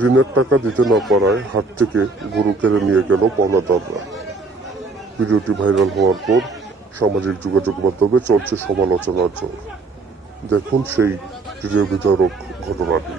ঋণের টাকা দিতে না পারায় হাট থেকে গরু কেড়ে নিয়ে গেল পাওনাদাররা। ভিডিওটি ভাইরাল হওয়ার পর সামাজিক যোগাযোগ মাধ্যমে চলছে সমালোচনার ঝড়। দেখুন সেই হৃদয় বিদারক ঘটনাটি।